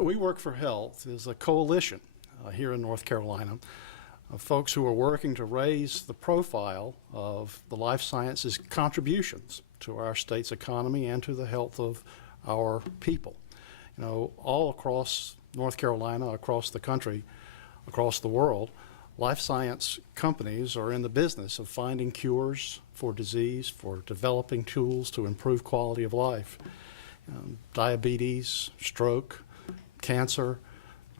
We Work for Health is a coalition here in North Carolina of folks who are working to raise the profile of the life sciences contributions to our state's economy and to the health of our people. You know, all across North Carolina, across the country, across the world, life science companies are in the business of finding cures for disease, for developing tools to improve quality of life. Diabetes, stroke, cancer,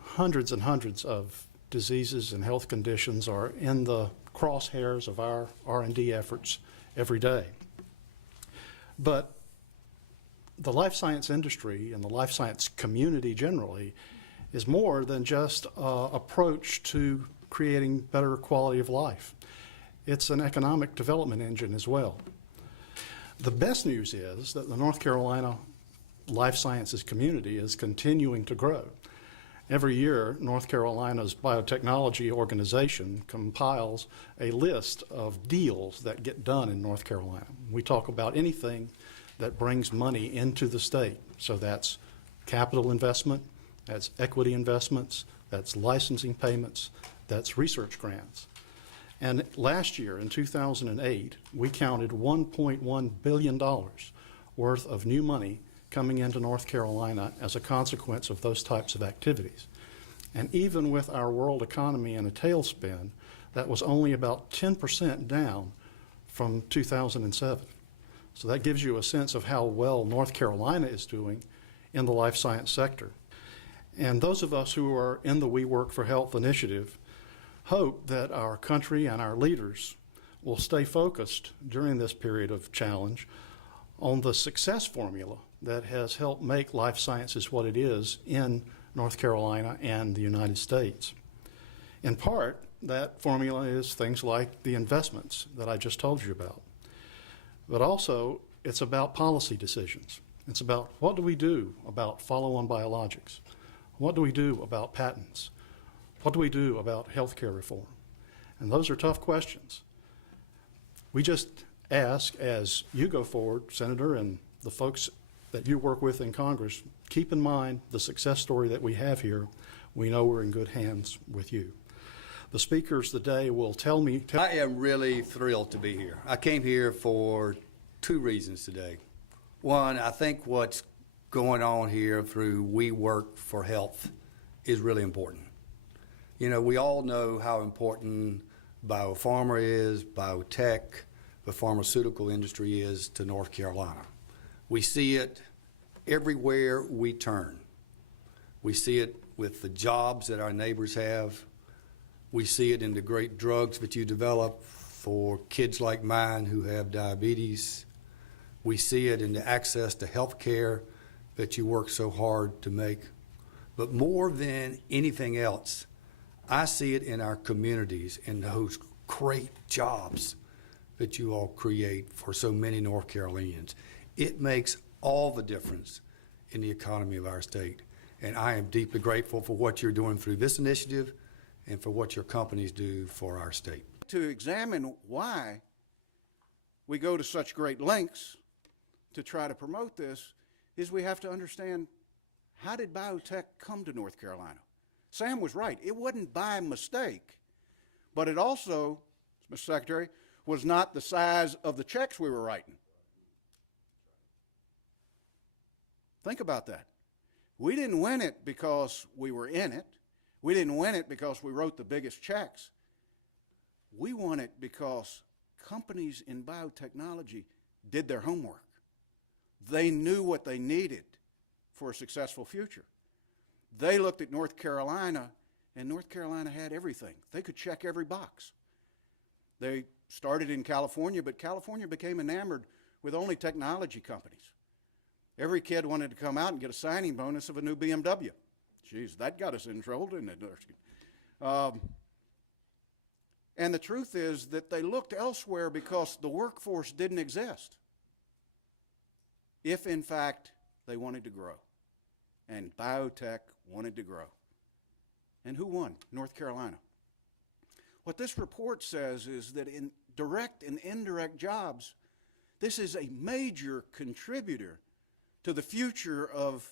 hundreds and hundreds of diseases and health conditions are in the crosshairs of our R&D efforts every day. But the life science industry and the life science community generally is more than just an approach to creating better quality of life. It's an economic development engine as well. The best news is that the North Carolina life sciences community is continuing to grow. Every year, North Carolina's biotechnology organization compiles a list of deals that get done in North Carolina. We talk about anything that brings money into the state. So that's capital investment, that's equity investments, that's licensing payments, that's research grants. And last year, in 2008, we counted $1.1 billion worth of new money coming into North Carolina as a consequence of those types of activities. And even with our world economy in a tailspin, that was only about 10% down from 2007. So that gives you a sense of how well North Carolina is doing in the life science sector. And those of us who are in the We Work for Health initiative hope that our country and our leaders will stay focused during this period of challenge on the success formula that has helped make life sciences what it is in North Carolina and the United States. In part, that formula is things like the investments that I just told you about. But also, it's about policy decisions. It's about what do we do about follow-on biologics? What do we do about patents? What do we do about healthcare reform? And those are tough questions. We just ask, as you go forward, Senator, and the folks that you work with in Congress, keep in mind the success story that we have here. We know we're in good hands with you. The speakers today will tell me. I am really thrilled to be here. I came here for two reasons today. One, I think what's going on here through We Work for Health is really important. You know, we all know how important biopharma is, biotech, the pharmaceutical industry is to North Carolina. We see it everywhere we turn. We see it with the jobs that our neighbors have. We see it in the great drugs that you develop for kids like mine who have diabetes. We see it in the access to health care that you work so hard to make. But more than anything else, I see it in our communities, in those great jobs that you all create for so many North Carolinians. It makes all the difference in the economy of our state. And I am deeply grateful for what you're doing through this initiative and for what your companies do for our state. To examine why we go to such great lengths to try to promote this is we have to understand, how did biotech come to North Carolina? Sam was right. It wasn't by mistake, but it also, Mr. Secretary, was not the size of the checks we were writing. Think about that. We didn't win it because we were in it. We didn't win it because we wrote the biggest checks. We won it because companies in biotechnology did their homework. They knew what they needed for a successful future. They looked at North Carolina, and North Carolina had everything. They could check every box. They started in California, but California became enamored with only technology companies. Every kid wanted to come out and get a signing bonus of a new BMW. Geez, that got us in trouble, didn't it, Erskine? And the truth is that they looked elsewhere because the workforce didn't exist, if in fact they wanted to grow. And biotech wanted to grow. And who won? North Carolina. What this report says is that in direct and indirect jobs, this is a major contributor to the future of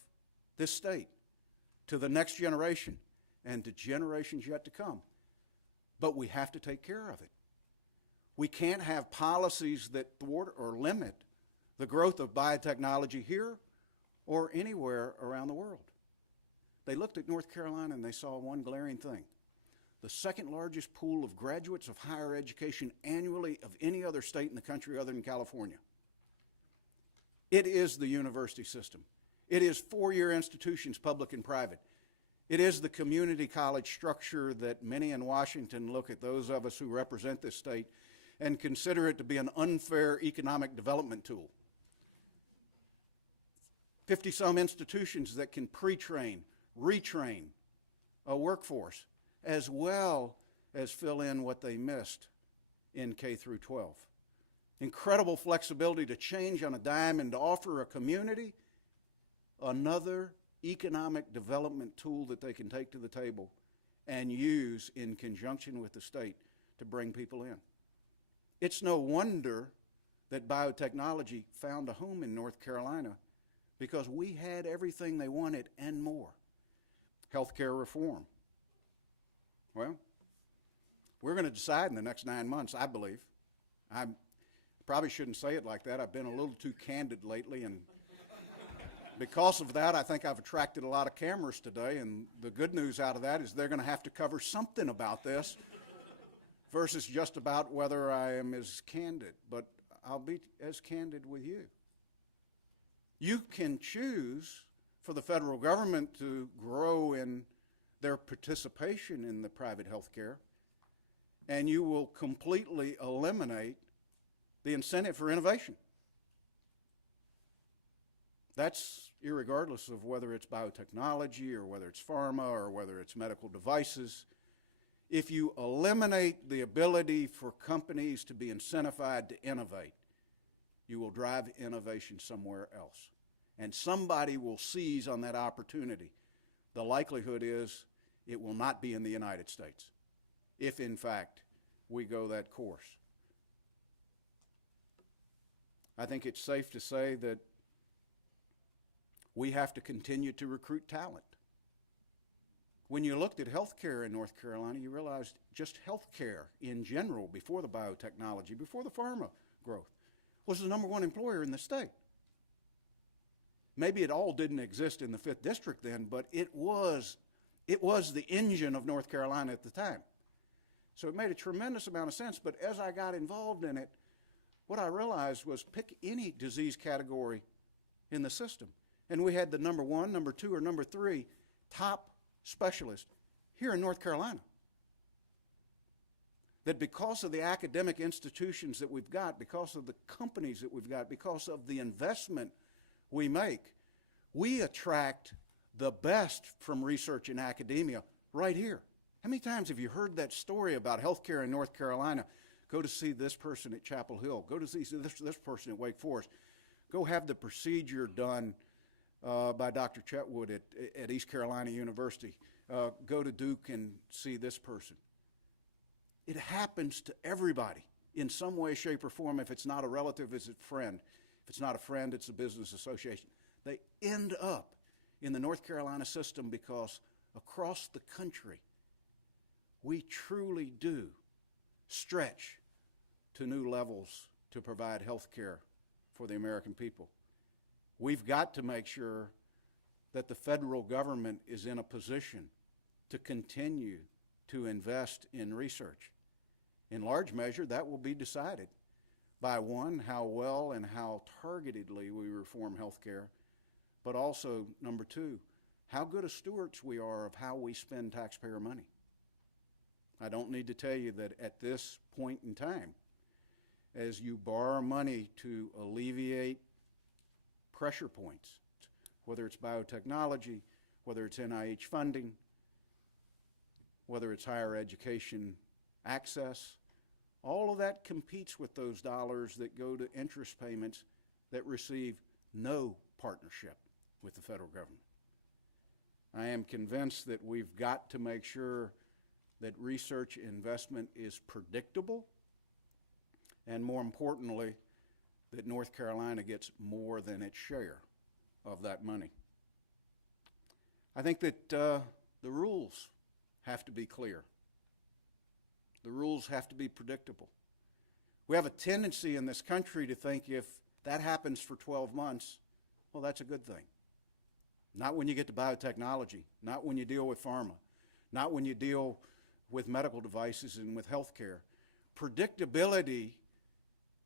this state. to the next generation and to generations yet to come. But we have to take care of it. We can't have policies that thwart or limit the growth of biotechnology here or anywhere around the world. They looked at North Carolina and they saw one glaring thing. The second largest pool of graduates of higher education annually of any other state in the country other than California. It is the university system. It is four-year institutions, public and private. It is the community college structure that many in Washington look at those of us who represent this state and consider it to be an unfair economic development tool. 50-some institutions that can pre-train, retrain a workforce, as well as fill in what they missed in K through 12. Incredible flexibility to change on a dime and to offer a community another economic development tool that they can take to the table and use in conjunction with the state to bring people in. It's no wonder that biotechnology found a home in North Carolina, because we had everything they wanted and more. Healthcare reform. Well, we're going to decide in the next 9 months, I believe. I probably shouldn't say it like that. I've been a little too candid lately, and because of that, I think I've attracted a lot of cameras today, and the good news out of that is they're going to have to cover something about this versus just about whether I am as candid, but I'll be as candid with you. You can choose for the federal government to grow in their participation in the private health care, and you will completely eliminate the incentive for innovation. That's irregardless of whether it's biotechnology or whether it's pharma or whether it's medical devices. If you eliminate the ability for companies to be incentivized to innovate, you will drive innovation somewhere else. And somebody will seize on that opportunity. The likelihood is it will not be in the United States, if in fact we go that course. I think it's safe to say that we have to continue to recruit talent. When you looked at healthcare in North Carolina, you realized just healthcare in general, before the biotechnology, before the pharma growth, was the #1 employer in the state. Maybe it all didn't exist in the 5th District then, but it was the engine of North Carolina at the time. So it made a tremendous amount of sense, but as I got involved in it, what I realized was pick any disease category in the system, and we had the #1, #2, or #3 top specialist here in North Carolina. That because of the academic institutions that we've got, because of the companies that we've got, because of the investment we make, we attract the best from research and academia right here. How many times have you heard that story about healthcare in North Carolina? Go to see this person at Chapel Hill. Go to see this person at Wake Forest. Go have the procedure done by Dr. Chetwood at East Carolina University. Go to Duke and see this person. It happens to everybody in some way, shape, or form. If it's not a relative, it's a friend. If it's not a friend, it's a business association. They end up in the North Carolina system because across the country, we truly do stretch to new levels to provide health care for the American people. We've got to make sure that the federal government is in a position to continue to invest in research. In large measure, that will be decided by, one, how well and how targetedly we reform health care, but also, #2, how good a stewards we are of how we spend taxpayer money. I don't need to tell you that at this point in time, as you borrow money to alleviate pressure points, whether it's biotechnology, whether it's NIH funding, whether it's higher education access, all of that competes with those dollars that go to interest payments that receive no partnership with the federal government. I am convinced that we've got to make sure that research investment is predictable, and more importantly, that North Carolina gets more than its share of that money. I think that the rules have to be clear. The rules have to be predictable. We have a tendency in this country to think if that happens for 12 months, well, that's a good thing. Not when you get to biotechnology, not when you deal with pharma, not when you deal with medical devices and with healthcare. Predictability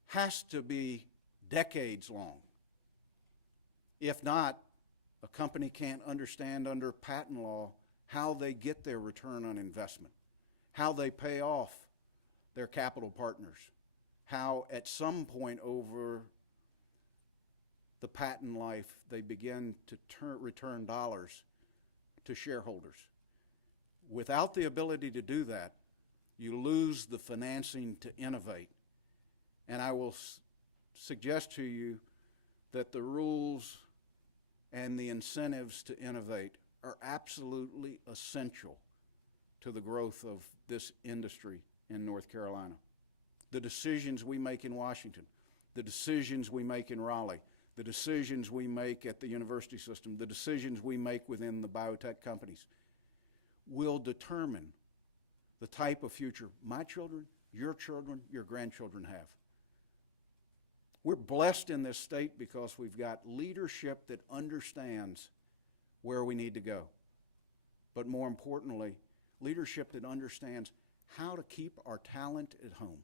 has to be decades long. If not, a company can't understand under patent law how they get their return on investment, how they pay off their capital partners, how at some point over the patent life they begin to return dollars to shareholders. Without the ability to do that, you lose the financing to innovate. And I will suggest to you that the rules and the incentives to innovate are absolutely essential to the growth of this industry in North Carolina. The decisions we make in Washington, the decisions we make in Raleigh, the decisions we make at the university system, the decisions we make within the biotech companies will determine the type of future my children, your grandchildren have. We're blessed in this state because we've got leadership that understands where we need to go. But more importantly, leadership that understands how to keep our talent at home.